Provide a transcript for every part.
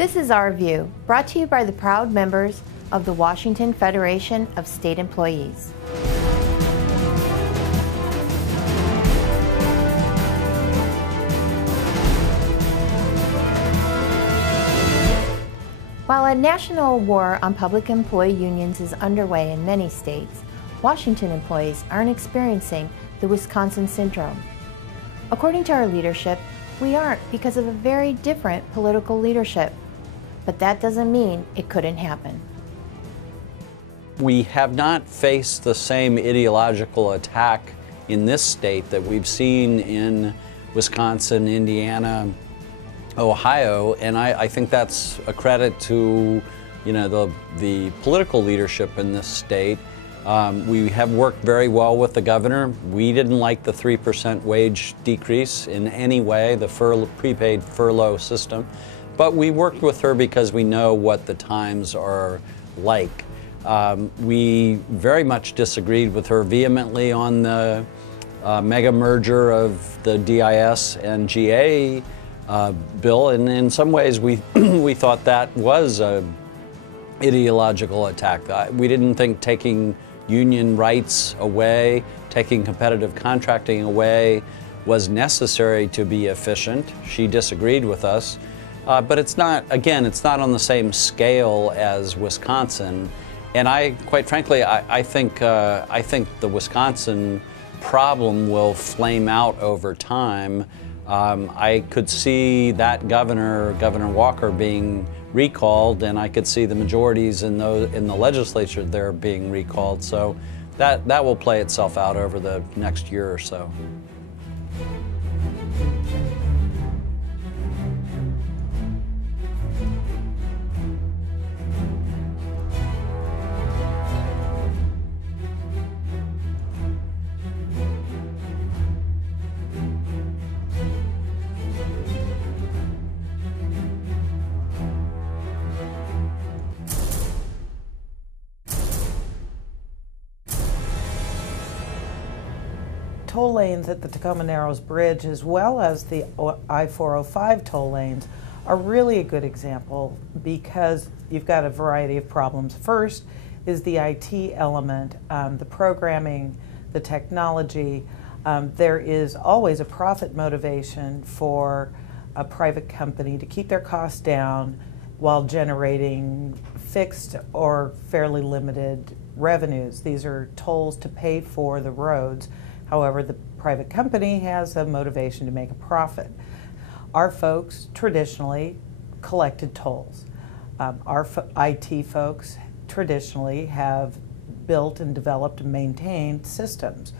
This is Our View, brought to you by the proud members of the Washington Federation of State Employees. While a national war on public employee unions is underway in many states, Washington employees aren't experiencing the Wisconsin syndrome. According to our leadership, we aren't because of a very different political leadership. But that doesn't mean it couldn't happen. We have not faced the same ideological attack in this state that we've seen in Wisconsin, Indiana, Ohio, and I think that's a credit to, the political leadership in this state. We have worked very well with the governor. We didn't like the 3% wage decrease in any way, the prepaid furlough system, but we worked with her because we know what the times are like. We very much disagreed with her vehemently on the mega merger of the DIS and GA bill, and in some ways we thought that was an ideological attack. We didn't think taking union rights away, taking competitive contracting away was necessary to be efficient. She disagreed with us, but it's not on the same scale as Wisconsin. And quite frankly, I think the Wisconsin problem will flame out over time. I could see that Governor Walker, being recalled, and I could see the majorities in the legislature there being recalled. So that will play itself out over the next year or so. Toll lanes at the Tacoma Narrows Bridge, as well as the I-405 toll lanes, are really a good example because you've got a variety of problems. First is the IT element, the programming, the technology. There is always a profit motivation for a private company to keep their costs down while generating fixed or fairly limited revenues. These are tolls to pay for the roads. However, the private company has a motivation to make a profit. Our folks traditionally collected tolls. Our IT folks traditionally have built and developed and maintained systems,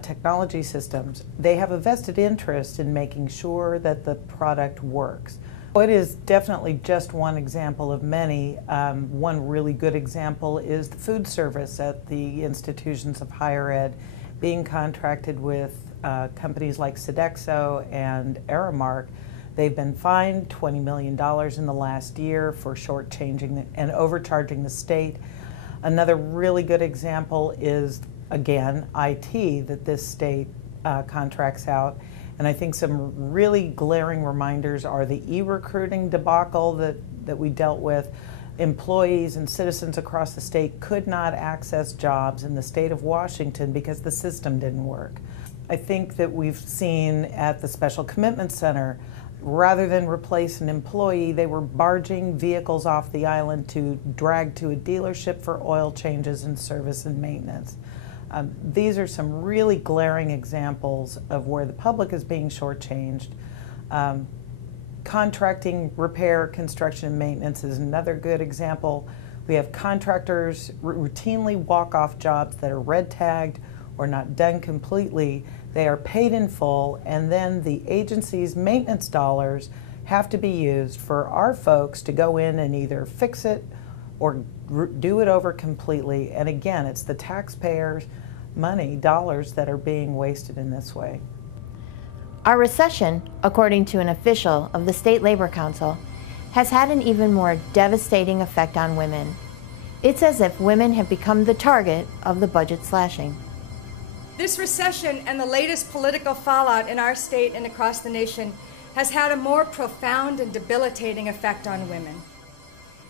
technology systems. They have a vested interest in making sure that the product works. It is definitely just one example of many. One really good example is the food service at the institutions of higher ed being contracted with companies like Sodexo and Aramark. They've been fined $20 million in the last year for shortchanging and overcharging the state. Another really good example is, again, IT that this state contracts out. And I think some really glaring reminders are the e-recruiting debacle that we dealt with. Employees and citizens across the state could not access jobs in the state of Washington because the system didn't work. I think that we've seen at the Special Commitment Center, rather than replace an employee, they were barging vehicles off the island to drag to a dealership for oil changes and service and maintenance. These are some really glaring examples of where the public is being shortchanged. Contracting, repair, construction, and maintenance is another good example. We have contractors routinely walk off jobs that are red tagged or not done completely. They are paid in full, and then the agency's maintenance dollars have to be used for our folks to go in and either fix it or do it over completely. And again, it's the taxpayers' money, dollars, that are being wasted in this way. Our recession, according to an official of the State Labor Council, has had an even more devastating effect on women. It's as if women have become the target of the budget slashing. This recession and the latest political fallout in our state and across the nation has had a more profound and debilitating effect on women,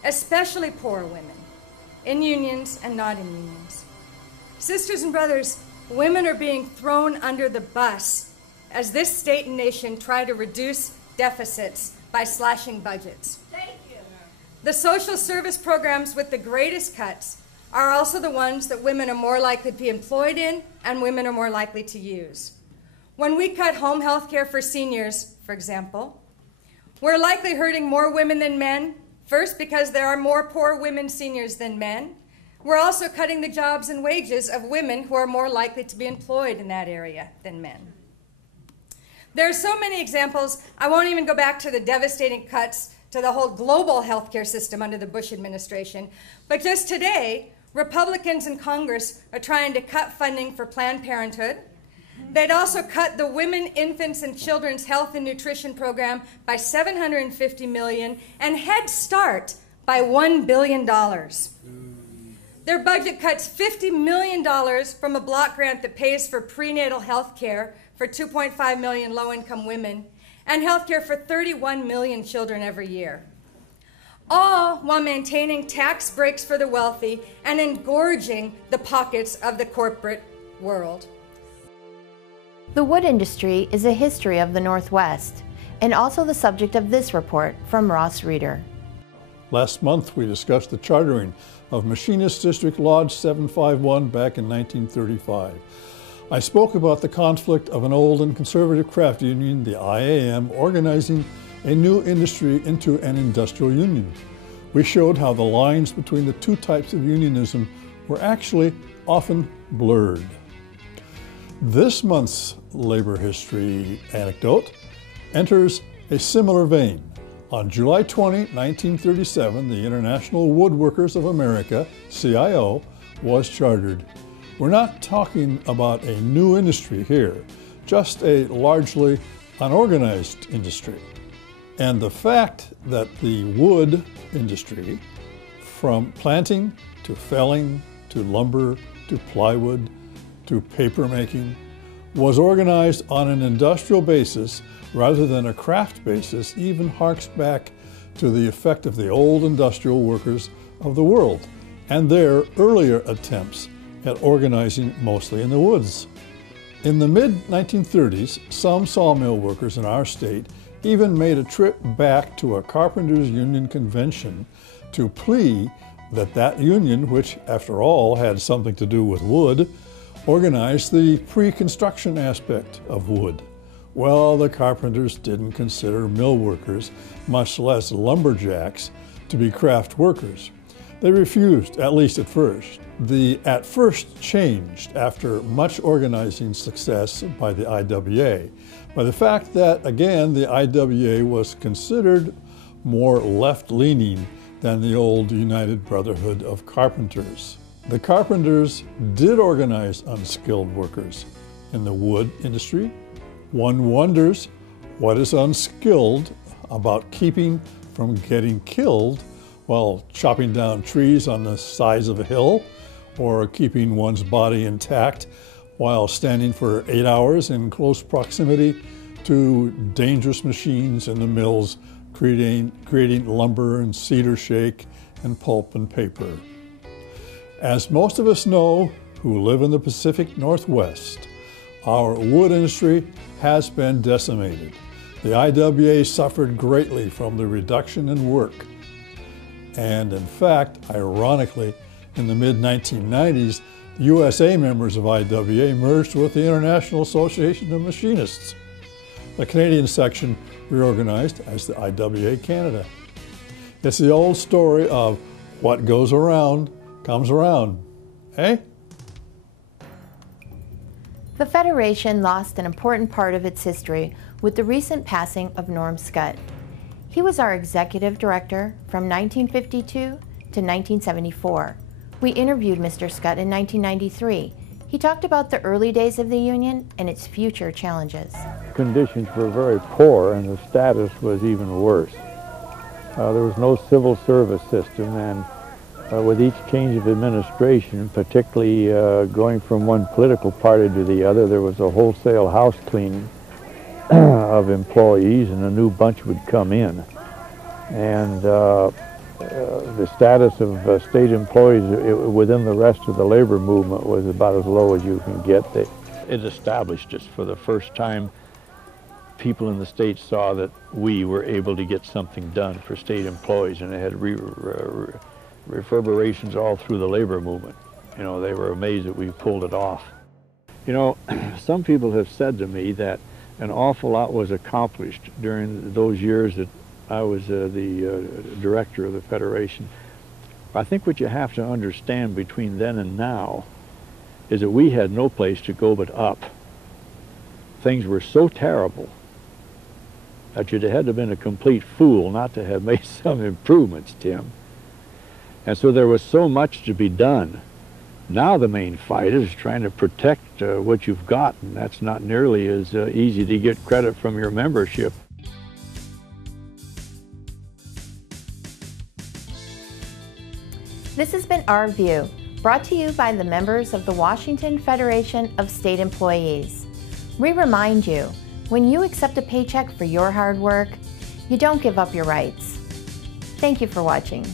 especially poor women, in unions and not in unions. Sisters and brothers, women are being thrown under the bus as this state and nation try to reduce deficits by slashing budgets. Thank you. The social service programs with the greatest cuts are also the ones that women are more likely to be employed in and women are more likely to use. When we cut home health care for seniors, for example, we're likely hurting more women than men, first because there are more poor women seniors than men. We're also cutting the jobs and wages of women who are more likely to be employed in that area than men. There are so many examples, I won't even go back to the devastating cuts to the whole global healthcare system under the Bush administration, but just today, Republicans in Congress are trying to cut funding for Planned Parenthood. They'd also cut the Women, Infants, and Children's Health and Nutrition Program by $750 million and Head Start by $1 billion. Their budget cuts $50 million from a block grant that pays for prenatal health care for 2.5 million low-income women and health care for 31 million children every year, all while maintaining tax breaks for the wealthy and engorging the pockets of the corporate world. The wood industry is a history of the Northwest and also the subject of this report from Ross Rieder. Last month we discussed the chartering of Machinist District Lodge 751 back in 1935. I spoke about the conflict of an old and conservative craft union, the IAM, organizing a new industry into an industrial union. We showed how the lines between the two types of unionism were actually often blurred. This month's labor history anecdote enters a similar vein. On July 20, 1937, the International Woodworkers of America, CIO, was chartered. We're not talking about a new industry here, just a largely unorganized industry. And the fact that the wood industry, from planting to felling to lumber to plywood to paper making, was organized on an industrial basis rather than a craft basis even harks back to the effect of the old industrial workers of the world and their earlier attempts at organizing mostly in the woods. In the mid-1930s, some sawmill workers in our state even made a trip back to a carpenters union convention to plea that that union, which after all had something to do with wood, organized the pre-construction aspect of wood. Well, the carpenters didn't consider mill workers, much less lumberjacks, to be craft workers. They refused, at least at first. The at first changed after much organizing success by the IWA, by the fact that, again, the IWA was considered more left-leaning than the old United Brotherhood of Carpenters. The carpenters did organize unskilled workers in the wood industry. One wonders what is unskilled about keeping from getting killed while chopping down trees on the sides of a hill, or keeping one's body intact while standing for 8 hours in close proximity to dangerous machines in the mills creating lumber and cedar shake and pulp and paper. As most of us know who live in the Pacific Northwest, our wood industry has been decimated. The IWA suffered greatly from the reduction in work. And in fact, ironically, in the mid-1990s, USA members of IWA merged with the International Association of Machinists. The Canadian section reorganized as the IWA Canada. It's the old story of what goes around comes around, eh? The Federation lost an important part of its history with the recent passing of Norm Schut. He was our executive director from 1952 to 1974. We interviewed Mr. Scut in 1993. He talked about the early days of the union and its future challenges. Conditions were very poor and the status was even worse. There was no civil service system, and with each change of administration, particularly going from one political party to the other, there was a wholesale house cleaning of employees, and a new bunch would come in. And the status of state employees within the rest of the labor movement was about as low as you can get. It established us for the first time. People in the state saw that we were able to get something done for state employees, and it had reverberations all through the labor movement. You know, they were amazed that we pulled it off. You know, some people have said to me that an awful lot was accomplished during those years that I was the director of the Federation. I think what you have to understand between then and now is that we had no place to go but up. Things were so terrible that you'd had to have been a complete fool not to have made some improvements, Tim. And so there was so much to be done. Now the main fight is trying to protect what you've got, and that's not nearly as easy to get credit from your membership. This has been Our View, brought to you by the members of the Washington Federation of State Employees. We remind you, when you accept a paycheck for your hard work, you don't give up your rights. Thank you for watching.